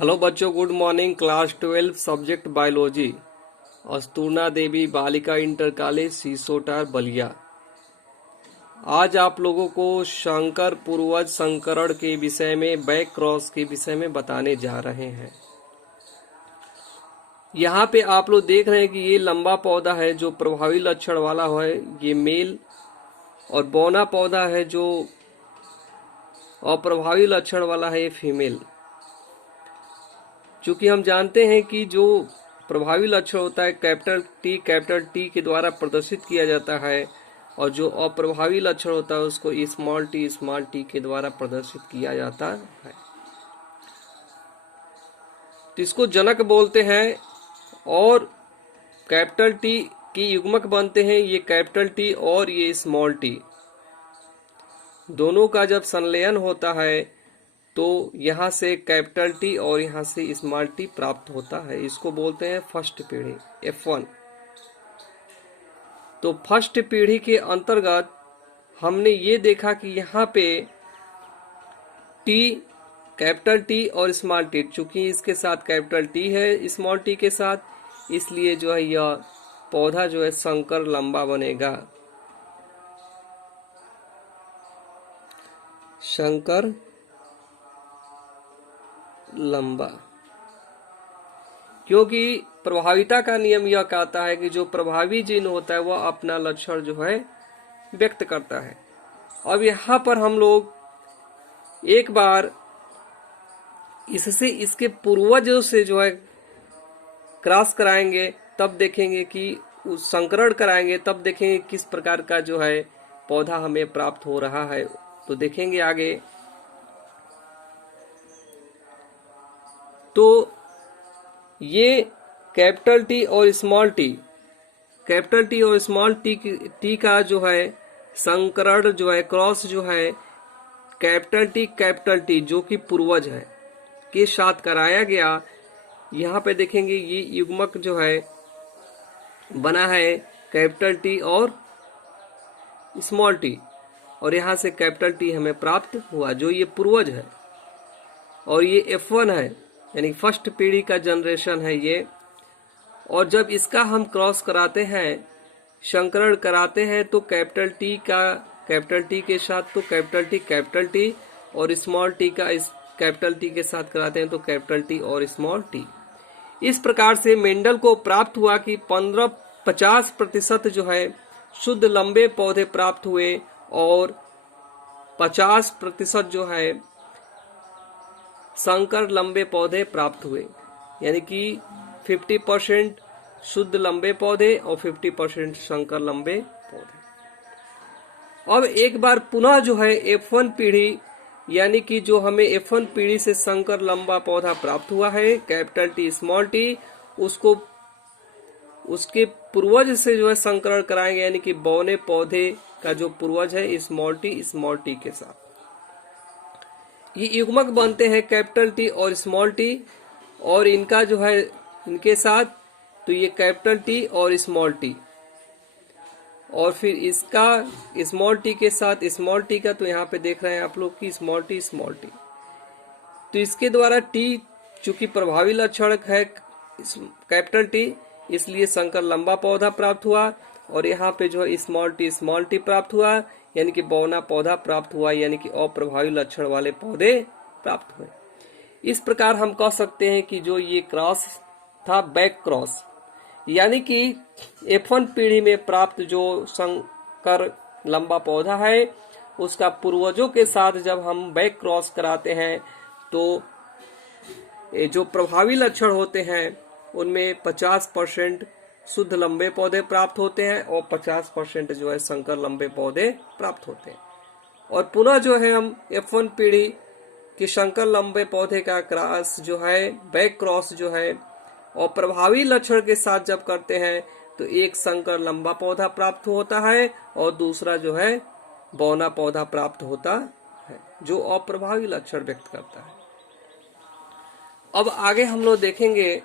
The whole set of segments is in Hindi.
हेलो बच्चों, good morning. Class 12 subject biology, Asturna Devi Balika inter college सीसोटार Ballia. आज आप लोगों को संकर पूर्वज संकरण के विषय में, बैक क्रॉस के विषय में बताने जा रहे हैं। यहाँ पे आप लोग देख रहे हैं कि ये लंबा पौधा है जो प्रभावी लक्षण वाला है, ये मेल, और बौना पौधा है जो अप्रभावी लक्षण वाला है, ये फीमेल। चूंकि हम जानते हैं कि जो प्रभावी लक्षण होता है कैपिटल टी के द्वारा प्रदर्शित किया जाता है, और जो अप्रभावी लक्षण होता है उसको स्मॉल टी के द्वारा प्रदर्शित किया जाता है। तो इसको जनक बोलते हैं, और कैपिटल टी की युग्मक बनते हैं ये कैपिटल टी और ये स्मॉल टी। दोनों का जब संलयन होता है तो यहाँ से कैपिटल टी और यहाँ से स्मॉल टी प्राप्त होता है। इसको बोलते हैं फर्स्ट पीढ़ी, F1। तो फर्स्ट पीढ़ी के अंतर्गत हमने ये देखा कि यहाँ पे टी, कैपिटल टी और स्मॉल टी, चूंकि इसके साथ कैपिटल टी है स्मॉल टी के साथ, इसलिए जो है यह पौधा जो है संकर लंबा बनेगा। संकर लंबा, क्योंकि प्रभाविता का नियम यह कहता है कि जो प्रभावी जीन होता है वह अपना लक्षण जो है व्यक्त करता है। अब यहाँ पर हम लोग एक बार इससे इसके पूर्वजों से जो है क्रॉस कराएंगे, तब देखेंगे कि उस संकरण कराएंगे, तब देखेंगे किस प्रकार का जो है पौधा हमें प्राप्त हो रहा है। तो देखेंगे आगे। तो ये कैपिटल टी और स्मॉल टी, कैपिटल टी और स्मॉल टी का जो है संकरण जो है, क्रॉस जो है कैपिटल टी जो कि पूर्वज है के साथ कराया गया। यहाँ पे देखेंगे ये युग्मक जो है बना है कैपिटल टी और स्मॉल टी, और यहाँ से कैपिटल टी हमें प्राप्त हुआ जो ये पूर्वज है, और ये F1 है, यानी फर्स्ट पीढ़ी का जनरेशन है ये। और जब इसका हम क्रॉस कराते हैं, संकरण कराते हैं, तो कैपिटल टी का कैपिटल टी के साथ तो कैपिटल टी और स्मॉल टी का इस कैपिटल टी के साथ कराते हैं तो कैपिटल टी और स्मॉल टी। इस प्रकार से मेंडल को प्राप्त हुआ कि 50% जो है शुद्ध लंबे पौधे प्राप्त हुए, और 50% जो है संकर लंबे पौधे प्राप्त हुए, यानी कि 50% शुद्ध लंबे पौधे और 50% संकर लंबे पौधे। अब एक बार पुनः जो है F1 पीढ़ी, यानी कि जो हमें F1 पीढ़ी से संकर लंबा पौधा प्राप्त हुआ है कैपिटल टी स्मॉल टी, उसको उसके पूर्वज से जो है संकरण कराएंगे, यानी कि बौने पौधे का जो पूर्वज है स्मॉल टी के साथ। ये युग्मक बनते हैं कैपिटल टी और स्मॉल टी, और इनका जो है इनके साथ तो ये कैपिटल टी और स्मॉल टी, और फिर इसका स्मॉल टी के साथ स्मॉल टी का, तो यहाँ पे देख रहे हैं आप लोग कि स्मॉल टी। तो इसके द्वारा टी चूंकि प्रभावी लक्षण है कैपिटल टी, इसलिए संकर लंबा पौधा प्राप्त हुआ, और यहाँ पे जो है स्मॉल टी प्राप्त हुआ, यानी कि बौना पौधा प्राप्त हुआ, यानी कि अप्रभावी लक्षण वाले पौधे प्राप्त हुए। इस प्रकार हम कह सकते हैं कि जो ये क्रॉस था बैक क्रॉस, यानी कि F1 पीढ़ी में प्राप्त जो संकर लंबा पौधा है उसका पूर्वजों के साथ जब हम बैक क्रॉस कराते हैं तो जो प्रभावी लक्षण होते हैं उनमें 50% शुद्ध लंबे पौधे प्राप्त होते हैं, और 50% जो है संकर लंबे पौधे प्राप्त होते हैं। और पुनः जो है हम F1 पीढ़ी के संकर लंबे पौधे का क्रॉस जो है बैक क्रॉस जो है, और प्रभावी लक्षण के साथ जब करते हैं तो एक संकर लंबा पौधा प्राप्त होता है, और दूसरा जो है बौना पौधा प्राप्त होता है जो अप्रभावी लक्षण व्यक्त करता है। अब आगे हम लोग देखेंगे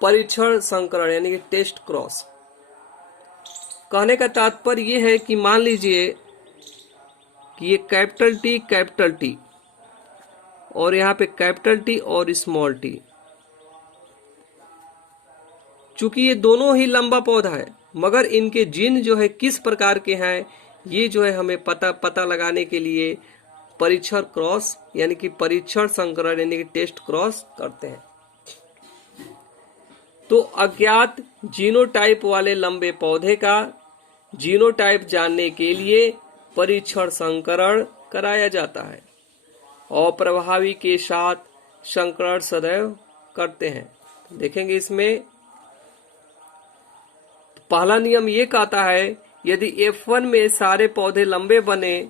परीक्षण संकरण, यानी कि टेस्ट क्रॉस। कहने का तात्पर्य यह है कि मान लीजिए कि ये कैपिटल टी और यहाँ पे कैपिटल टी और स्मॉल टी। चूंकि ये दोनों ही लंबा पौधा है, मगर इनके जीन जो है किस प्रकार के हैं, ये जो है हमें पता लगाने के लिए परीक्षण क्रॉस यानी कि परीक्षण संकरण यानी कि टेस्ट क्रॉस करते हैं। तो अज्ञात जीनोटाइप वाले लंबे पौधे का जीनोटाइप जानने के लिए परीक्षण संकरण कराया जाता है और प्रभावी के साथ संकरण सदैव करते हैं। देखेंगे इसमें पहला नियम ये कहता है, यदि F1 में सारे पौधे लंबे बने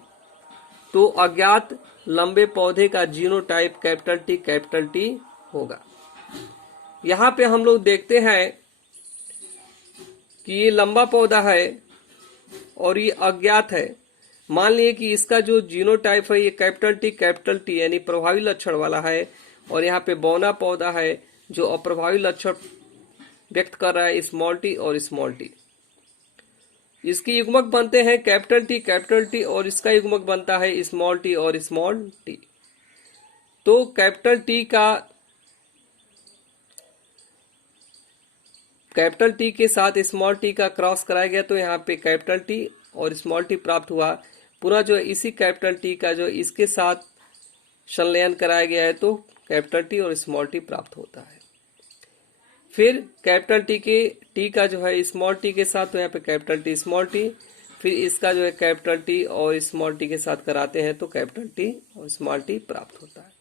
तो अज्ञात लंबे पौधे का जीनोटाइप कैपिटल टी होगा। यहाँ पे हम लोग देखते हैं कि ये लंबा पौधा है और ये अज्ञात है। मान लिए कि इसका जो जीनोटाइप है ये कैपिटल टी यानी प्रभावी लक्षण वाला है, और यहाँ पे बौना पौधा है जो अप्रभावी लक्षण व्यक्त कर रहा है स्मॉल टी और स्मॉल टी। इसकी युग्मक बनते हैं कैपिटल टी और इसका युग्मक बनता है स्मॉल टी और स्मॉल टी। तो कैपिटल टी के साथ स्मॉल टी का क्रॉस कराया गया तो यहाँ पे कैपिटल टी और स्मॉल टी प्राप्त हुआ। पुनः जो इसी कैपिटल टी का जो इसके साथ संलयन कराया गया है तो कैपिटल टी और स्मॉल टी प्राप्त होता है। फिर कैपिटल टी का जो है स्मॉल टी के साथ तो यहाँ पे कैपिटल टी स्मॉल टी, फिर इसका जो है कैपिटल टी और स्मॉल टी के साथ कराते हैं तो कैपिटल टी और स्मॉल टी प्राप्त होता है।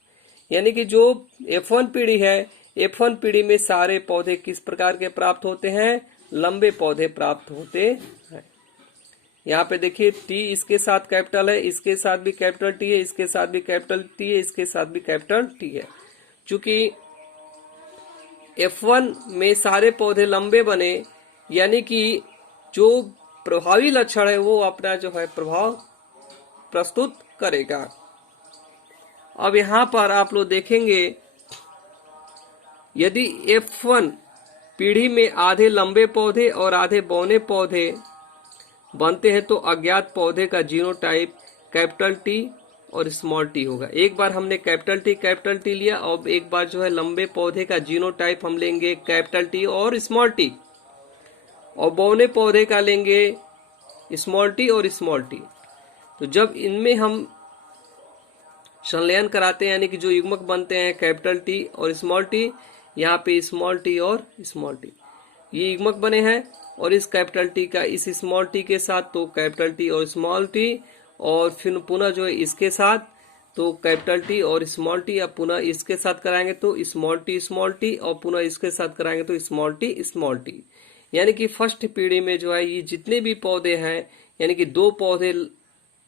यानी कि जो F1 पीढ़ी है, F1 पीढ़ी में सारे पौधे किस प्रकार के प्राप्त होते हैं, लंबे पौधे प्राप्त होते हैं। यहाँ पे देखिए टी इसके साथ कैपिटल है, इसके साथ भी कैपिटल टी है, इसके साथ भी कैपिटल टी है, इसके साथ भी कैपिटल टी है। चूंकि F1 में सारे पौधे लंबे बने, यानी कि जो प्रभावी लक्षण है वो अपना जो है प्रभाव प्रस्तुत करेगा। अब यहाँ पर आप लोग देखेंगे, यदि F1 पीढ़ी में आधे लंबे पौधे और आधे बौने पौधे बनते हैं तो अज्ञात पौधे का जीनोटाइप कैपिटल टी और स्मॉल टी होगा। एक बार हमने कैपिटल टी लिया और एक बार जो है लंबे पौधे का जीनोटाइप हम लेंगे कैपिटल टी और स्मॉल टी, और बौने पौधे का लेंगे स्मॉल टी और स्मॉल टी। तो जब इनमें हम संलयन कराते हैं यानी कि जो युग्मक बनते हैं कैपिटल टी और स्मॉल टी, यहाँ पे स्मॉल टी और स्मॉल टी ये युग्मक बने हैं, और इस कैपिटल टी का इस स्मॉल टी के साथ तो कैपिटल टी और स्मॉल टी, और फिर पुनः जो है इसके साथ तो कैपिटल टी और स्मॉल टी, अब पुनः इसके साथ कराएंगे तो स्मॉल टी और पुनः इसके साथ कराएंगे तो स्मॉल टी। यानी कि फर्स्ट पीढ़ी में जो है ये जितने भी पौधे हैं, यानी कि 2 पौधे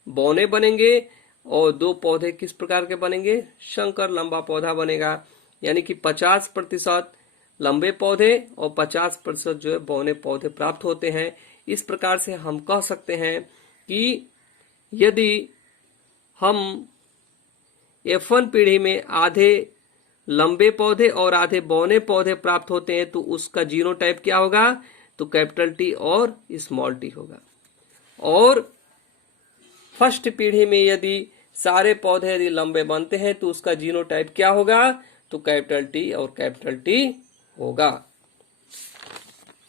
बौने बनेंगे और 2 पौधे किस प्रकार के बनेंगे, संकर लंबा पौधा बनेगा। यानी कि 50% लंबे पौधे और 50% जो है बौने पौधे प्राप्त होते हैं। इस प्रकार से हम कह सकते हैं कि यदि हम F1 पीढ़ी में आधे लंबे पौधे और आधे बौने पौधे प्राप्त होते हैं तो उसका जीनोटाइप क्या होगा, तो कैपिटल टी और स्मॉल टी होगा। और फर्स्ट पीढ़ी में यदि सारे पौधे यदि लंबे बनते हैं तो उसका जीनोटाइप क्या होगा, तो कैपिटल टी और कैपिटल टी होगा।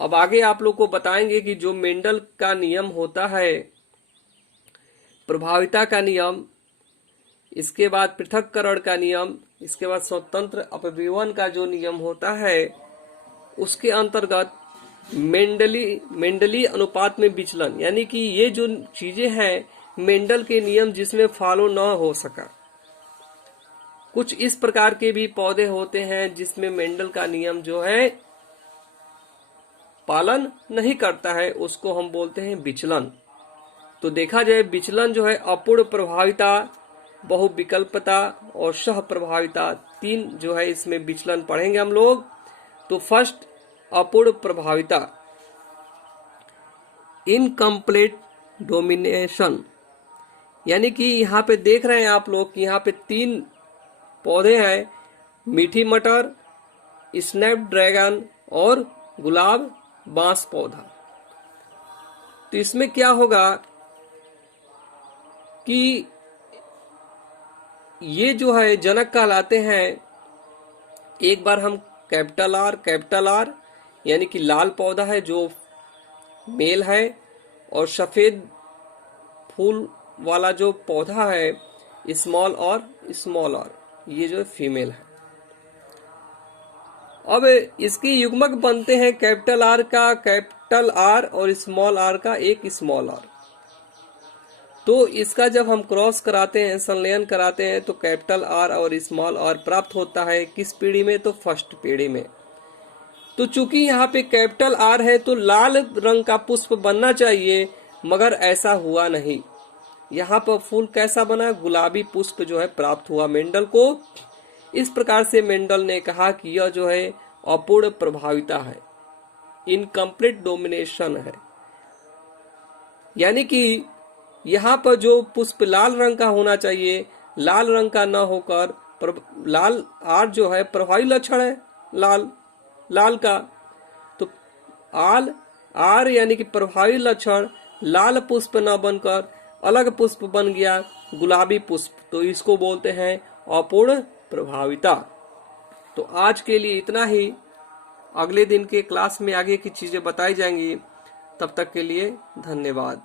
अब आगे आप लोग को बताएंगे कि जो मेंडल का नियम होता है, प्रभाविता का नियम, इसके बाद पृथक्करण का नियम, इसके बाद स्वतंत्र अपव्यवन का जो नियम होता है, उसके अंतर्गत मेंडली अनुपात में विचलन, यानी कि ये जो चीजें हैं मेंडल के नियम जिसमें फॉलो न हो सका। कुछ इस प्रकार के भी पौधे होते हैं जिसमें मेंडल का नियम जो है पालन नहीं करता है, उसको हम बोलते हैं विचलन। तो देखा जाए विचलन जो है अपूर्ण प्रभाविता, बहुविकल्पता और सह प्रभाविता, 3 जो है इसमें विचलन पढ़ेंगे हम लोग। तो फर्स्ट अपूर्ण प्रभाविता, इनकम्प्लीट डोमिनेशन, यानी कि यहाँ पे देख रहे हैं आप लोग कि यहाँ पे 3 पौधे हैं, मीठी मटर, स्नैपड्रैगन और गुलाब बांस पौधा। तो इसमें क्या होगा कि ये जो है जनक कहलाते हैं। एक बार हम कैपिटल आर यानी कि लाल पौधा है जो मेल है, और सफेद फूल वाला जो पौधा है स्मॉल आर ये जो फीमेल है। अब इसकी युग्मक बनते हैं कैपिटल आर का कैपिटल आर और स्मॉल आर का एक स्मॉल आर। तो इसका जब हम क्रॉस कराते हैं, संलयन कराते हैं, तो कैपिटल आर और स्मॉल आर प्राप्त होता है। किस पीढ़ी में? तो फर्स्ट पीढ़ी में। तो चूंकि यहाँ पे कैपिटल आर है तो लाल रंग का पुष्प बनना चाहिए, मगर ऐसा हुआ नहीं। यहाँ पर फूल कैसा बना? गुलाबी पुष्प जो है प्राप्त हुआ मेंडल को। इस प्रकार से मेंडल ने कहा कि यह जो है अपूर्ण प्रभाविता है, इनकम्प्लीट डोमिनेशन है। यानी कि यहाँ पर जो पुष्प लाल रंग का होना चाहिए, लाल रंग का न होकर लाल आर जो है प्रभावी लक्षण है लाल का। तो आर यानी कि प्रभावी लक्षण लाल पुष्प न बनकर अलग पुष्प बन गया, गुलाबी पुष्प। तो इसको बोलते हैं अपूर्ण प्रभाविता। तो आज के लिए इतना ही। अगले दिन के क्लास में आगे की चीजें बताई जाएंगी। तब तक के लिए धन्यवाद।